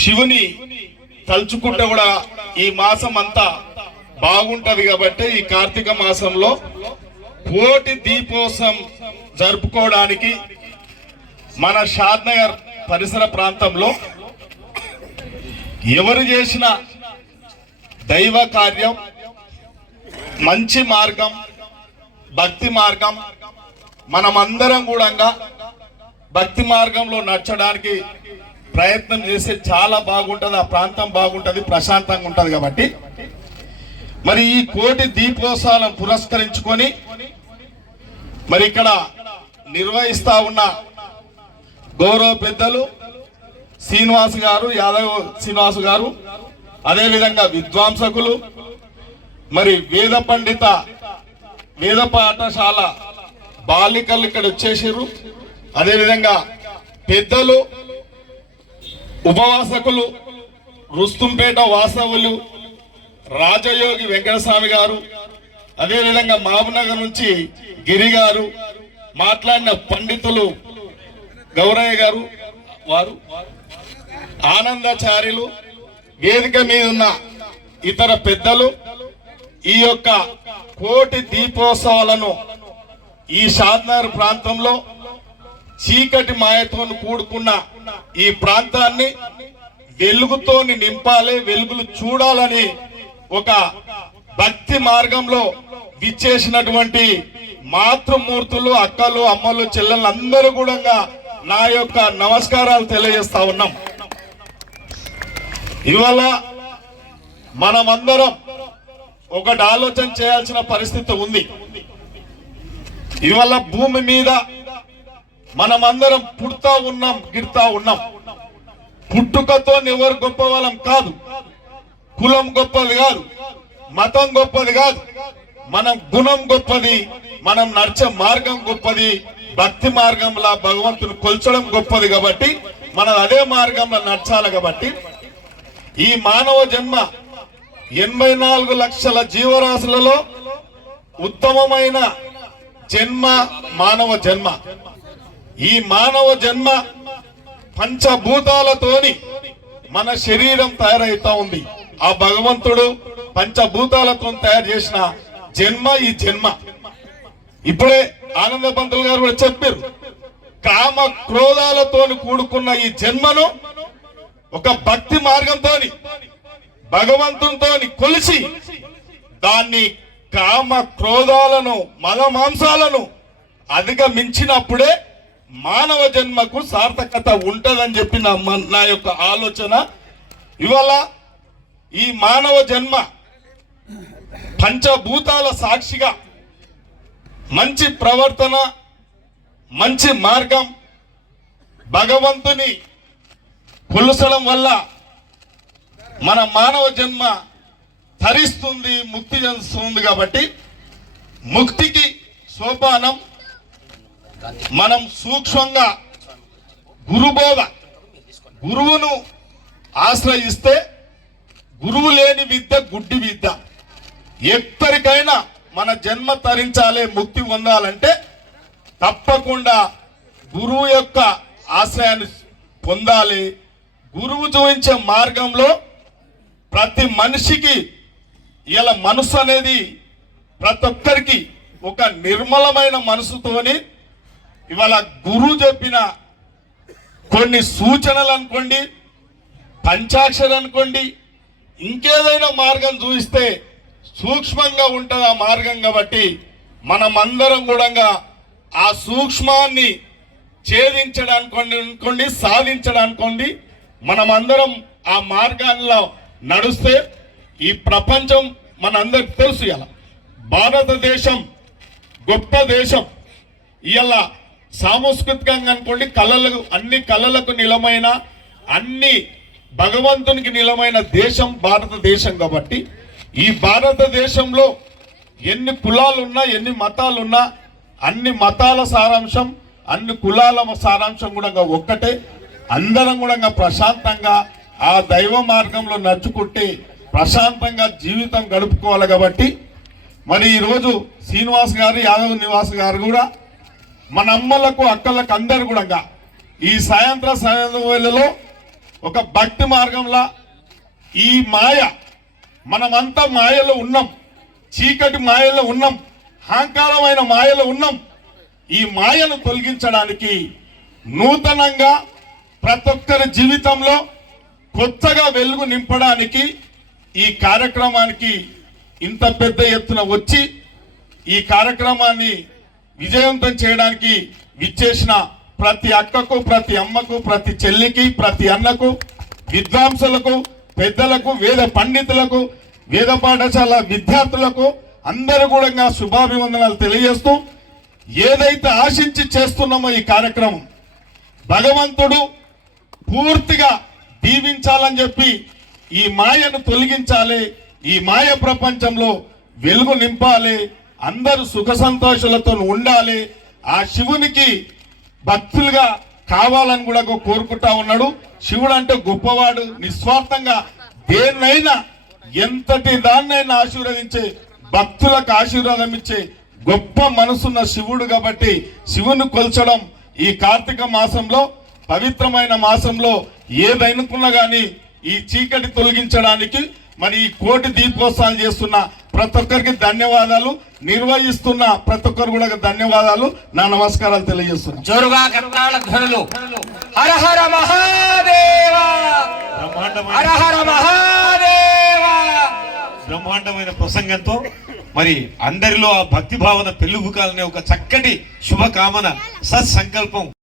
శివుని తలుచుకుంటే కూడా ఈ మాసం అంతా బాగుంటది కాబట్టి ఈ కార్తీక మాసంలో కోటి దీపోత్సవం జరుపుకోవడానికి మన షాద్నగర్ పరిసర ప్రాంతంలో ఎవరు చేసిన దైవ కార్యం, మంచి మార్గం, భక్తి మార్గం, మనమందరం కూడా భక్తి మార్గంలో నడచడానికి ప్రయత్నం చేస్తే చాలా బాగుంటుంది, ఆ ప్రాంతం బాగుంటుంది, ప్రశాంతంగా ఉంటుంది. కాబట్టి మరి ఈ కోటి దీపోత్సవాలను పురస్కరించుకొని మరి ఇక్కడ నిర్వహిస్తా ఉన్న గౌరవ పెద్దలు శ్రీనివాస్ గారు, యాదవ్ శ్రీనివాస్ గారు, అదేవిధంగా విద్వాంసకులు, మరి వేద పండిత వేద పాఠశాల బాలికలు ఇక్కడ వచ్చేసారు. అదేవిధంగా పెద్దలు, ఉపవాసకులు, రుస్తుంపేట వాసవులు, రాజయోగి వెంకటస్వామి గారు, అదేవిధంగా మహబూబ్నగర్ నుంచి గిరి గారు, మాట్లాడిన పండితులు గౌరయ్య గారు, వారు ఆనందాచార్యులు, వేదిక మీద ఉన్న ఇతర పెద్దలు ఈ యొక్క కోటి దీపోత్సవాలను ఈ షాద్నగర్ ప్రాంతంలో చీకటి మాయతో కూడుకున్న ఈ ప్రాంతాన్ని వెలుగుతో నింపాలి, వెలుగులు చూడాలని ఒక భక్తి మార్గంలో విచ్చేసినటువంటి మాతృమూర్తులు, అక్కలు, అమ్మలు, చెల్లెలు అందరూ కూడా నా యొక్క నమస్కారాలు తెలియజేస్తా ఉన్నాం. ఇవాళ మనమందరం ఒకటి ఆలోచన చేయాల్సిన పరిస్థితి ఉంది. ఇవాళ భూమి మీద మనమందరం పుడతా ఉన్నాం, గిడతా ఉన్నాం. పుట్టుకతో ఎవరు గొప్ప వాళ్ళం కాదు, కులం గొప్పది కాదు, మతం గొప్పది కాదు, మనం గుణం గొప్పది, మనం నడిచే మార్గం గొప్పది, భక్తి మార్గంలో భగవంతుని కొల్చడం గొప్పది. కాబట్టి మనం అదే మార్గంలో నడచాలి. కాబట్టి ఈ మానవ జన్మ 84 లక్షల జీవరాశులలో ఉత్తమమైన జన్మ మానవ జన్మ. ఈ మానవ జన్మ పంచభూతాలతోని మన శరీరం తయారైతా ఉంది. ఆ భగవంతుడు పంచభూతాలతో తయారు చేసిన జన్మ ఈ జన్మ. ఇప్పుడే ఆనంద పంతులు గారు కూడా చెప్పారు, కామ క్రోధాలతో కూడుకున్న ఈ జన్మను ఒక భక్తి మార్గంతో భగవంతునితో కొలిసి దాన్ని కామ క్రోధాలను మద మాంసాలను అధిగమించినప్పుడే మానవ జన్మకు సార్థకత ఉంటదని చెప్పి నా యొక్క ఆలోచన. ఇవాళ ఈ మానవ జన్మ పంచభూతాల సాక్షిగా మంచి ప్రవర్తన, మంచి మార్గం, భగవంతుని కొలుసడం వల్ల మన మానవ జన్మ ధరిస్తుంది, ముక్తి చెందుతుంది. కాబట్టి ముక్తికి సోపానం మనం సూక్ష్మంగా గురుబోధ, గురువును ఆశ్రయిస్తే గురువు లేని విద్య గుడ్డి విద్య. ఎప్పటికైనా మన జన్మ తరించాలి, ముక్తి పొందాలంటే తప్పకుండా గురువు యొక్క ఆశ్రయాన్ని పొందాలి. గురువు చూపించే మార్గంలో ప్రతి మనిషికి ఇలా మనసు అనేది ప్రతి ఒక్కరికి ఒక నిర్మలమైన మనసుతోని ఇవాళ గురువు చెప్పిన కొన్ని సూచనలు అనుకోండి, పంచాక్షరి అనుకోండి, ఇంకేదైనా మార్గం చూపిస్తే సూక్ష్మంగా ఉంటుంది ఆ మార్గం. కాబట్టి మనమందరం కూడా ఆ సూక్ష్మాన్ని ఛేదించడానికి అనుకోండి, సాధించడానుకోండి, మనమందరం ఆ మార్గాల్లో నడుస్తే ఈ ప్రపంచం మనందరికి తెలుసు. ఇలా భారతదేశం గొప్ప దేశం. ఇలా సాంస్కృతికంగా అనుకోండి, కళలకు, అన్ని కళలకు నిలమైన, అన్ని భగవంతునికి నిలమైన దేశం భారతదేశం. కాబట్టి ఈ భారతదేశంలో ఎన్ని కులాలున్నా, ఎన్ని మతాలున్నా, అన్ని మతాల సారాంశం, అన్ని కులాల సారాంశం కూడా ఒక్కటే. అందరం కూడా ప్రశాంతంగా ఆ దైవ మార్గంలో నడుచుకుంటే ప్రశాంతంగా జీవితం గడుపుకోవాలి. కాబట్టి మరి ఈరోజు శ్రీనివాస్ గారు, యాదవ్ నివాస్ గారు కూడా మన అమ్మలకు, అక్కలకు అందరు కూడా ఈ సాయంత్రం వేళలో ఒక భక్తి మార్గంలా ఈ మాయ, మనమంతా మాయలో ఉన్నాం, చీకటి మాయలో ఉన్నాం, అహంకారమైన మాయలో ఉన్నాం. ఈ మాయను తొలగించడానికి నూతనంగా ప్రతి ఒక్కరి జీవితంలో కొత్తగా వెలుగు నింపడానికి ఈ కార్యక్రమానికి ఇంత పెద్ద ఎత్తున వచ్చి ఈ కార్యక్రమాన్ని విజయవంతం చేయడానికి విచ్చేసిన ప్రతి అక్కకు, ప్రతి అమ్మకు, ప్రతి చెల్లికి, ప్రతి అన్నకు, విద్వాంసులకు, పెద్దలకు, వేద పండితులకు, వేద పాఠశాల విద్యార్థులకు అందరూ కూడా శుభాభివందనాలు తెలియజేస్తూ, ఏదైతే ఆశించి చేస్తున్నామో ఈ కార్యక్రమం భగవంతుడు పూర్తిగా దీవించాలని చెప్పి ఈ మాయను తొలగించాలి, ఈ మాయ ప్రపంచంలో వెలుగు నింపాలి, అందరూ సుఖ సంతోషాలతో ఉండాలి, ఆ శివునికి భక్తులుగా కావాలని కూడా కోరుకుంటా ఉన్నాడు. శివుడు అంటే గొప్పవాడు, నిస్వార్థంగా దేన్నైనా ఎంతటి దాన్నైనా ఆశీర్వదించే, భక్తులకు ఆశీర్వాదం ఇచ్చే గొప్ప మనసున్న శివుడు. కాబట్టి శివుని కొల్చడం ఈ కార్తీక మాసంలో, పవిత్రమైన మాసంలో ఏదైనా కానీ ఈ చీకటి తొలగించడానికి మరి ఈ కోటి దీపోత్సవాలు చేస్తున్న ప్రతి ఒక్కరికి ధన్యవాదాలు, నిర్వహిస్తున్న ప్రతి ఒక్కరు కూడా ధన్యవాదాలు, నా నమస్కారాలు తెలియజేస్తున్నా. జోరుగా కర్తాళ ధ్వనులు. హర హర మహాదేవ, హర హర మహాదేవ. బ్రహ్మాండమైన ప్రసంగంతో మరి అందరిలో ఆ భక్తి భావన పెళ్ళుబుకాలనే ఒక చక్కటి శుభకామన సత్సంకల్పం